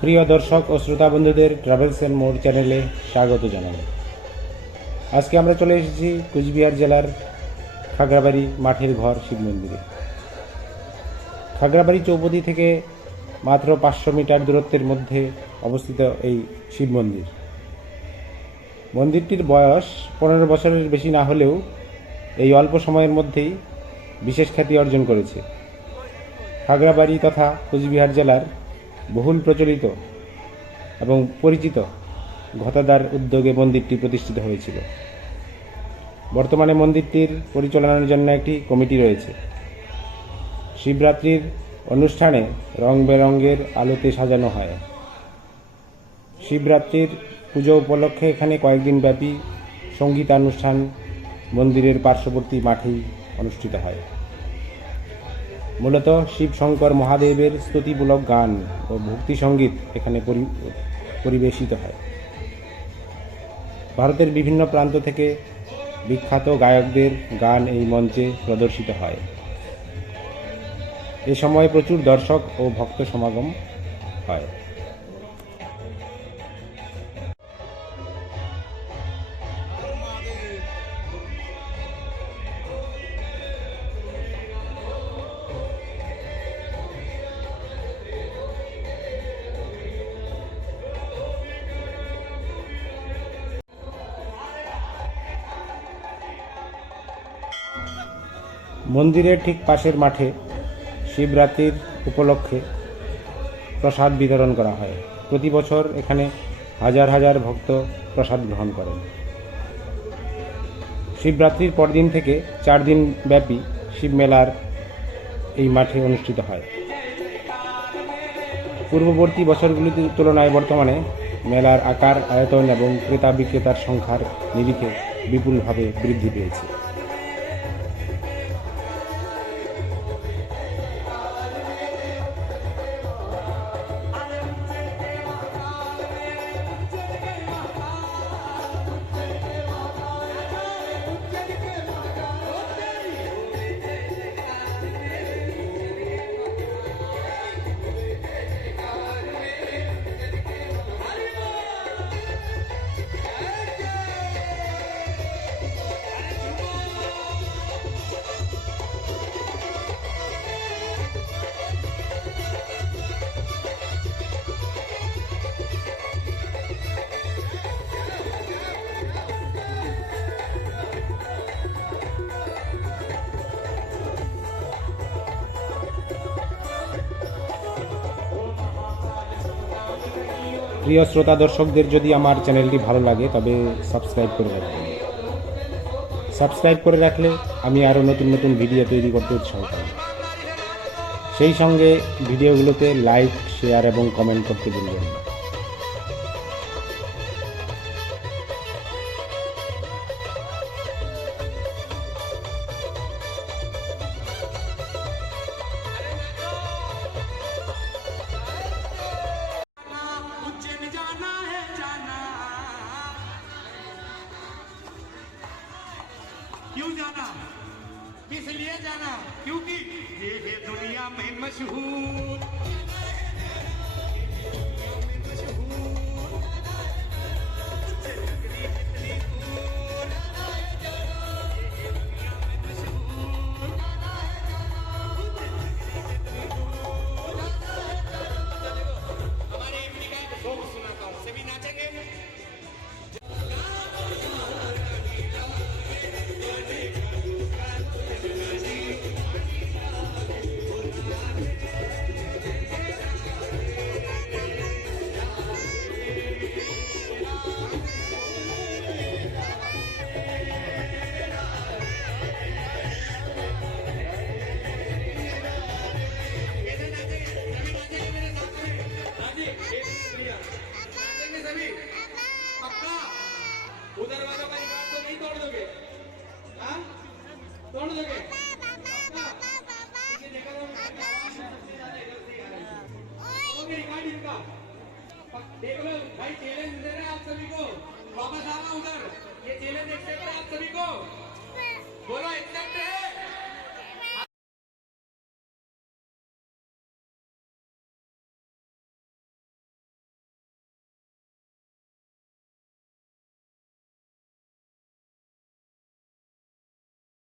প্রিয় দর্শক ও শ্রোতা বন্ধুদের ট্রাভেলস অ্যান্ড মোর চ্যানেলে স্বাগত জানাই। আজকে আমরা চলে এসেছি কুচবিহার জেলার খাগড়াবাড়ি মাঠের ঘর শিব মন্দিরে। খাগড়াবাড়ি চৌপতি থেকে মাত্র পাঁচশো মিটার দূরত্বের মধ্যে অবস্থিত এই শিব মন্দির। মন্দিরটির বয়স পনেরো বছরের বেশি না হলেও এই অল্প সময়ের মধ্যেই বিশেষ খ্যাতি অর্জন করেছে। খাগড়াবাড়ি তথা কোচবিহার জেলার বহুল প্রচলিত এবং পরিচিত ঘতাদার উদ্যোগে মন্দিরটি প্রতিষ্ঠিত হয়েছিল। বর্তমানে মন্দিরটির পরিচালনার জন্য একটি কমিটি রয়েছে। শিবরাত্রির অনুষ্ঠানে রং বেরঙের আলোতে সাজানো হয়। শিবরাত্রির পুজো উপলক্ষে এখানে কয়েকদিন ব্যাপী সঙ্গীতানুষ্ঠান মন্দিরের পার্শ্ববর্তী মাঠেই অনুষ্ঠিত হয়। মূলত শিবশঙ্কর মহাদেবের স্তুতিমূলক গান ও ভক্তি সংগীত এখানে পরি- পরিবেশিত হয়। ভারতের বিভিন্ন প্রান্ত থেকে বিখ্যাত গায়কদের গান এই মঞ্চে প্রদর্শিত হয়। এ সময় প্রচুর দর্শক ও ভক্ত সমাগম হয়। মন্দিরের ঠিক পাশের মাঠে শিবরাত্রির উপলক্ষে প্রসাদ বিতরণ করা হয়। প্রতি বছর এখানে হাজার হাজার ভক্ত প্রসাদ গ্রহণ করেন। শিবরাত্রির পরদিন থেকে চার দিন ব্যাপী শিব মেলার এই মাঠে অনুষ্ঠিত হয়। পূর্ববর্তী বছরগুলির তুলনায় বর্তমানে মেলার আকার, আয়তন এবং ক্রেতা বিক্রেতার সংখ্যার নিরিখে বিপুলভাবে বৃদ্ধি পেয়েছে। প্রিয় শ্রোতা দর্শকদের যদি আমার চ্যানেলটি ভালো লাগে, তবে সাবস্ক্রাইব করে রাখবেন। সাবস্ক্রাইব করে রাখলে আমি আরও নতুন নতুন ভিডিও তৈরি করতে উৎসাহ পাই। সেই সঙ্গে ভিডিওগুলোতে লাইক, শেয়ার এবং কমেন্ট করতে ভুলবেন না। क्यों जाना? किस लिए जाना? क्योंकि ये दुनिया में मशहूर। इनका पक- देख लो भाई चैलेंज दे रहे हैं आप सभी को।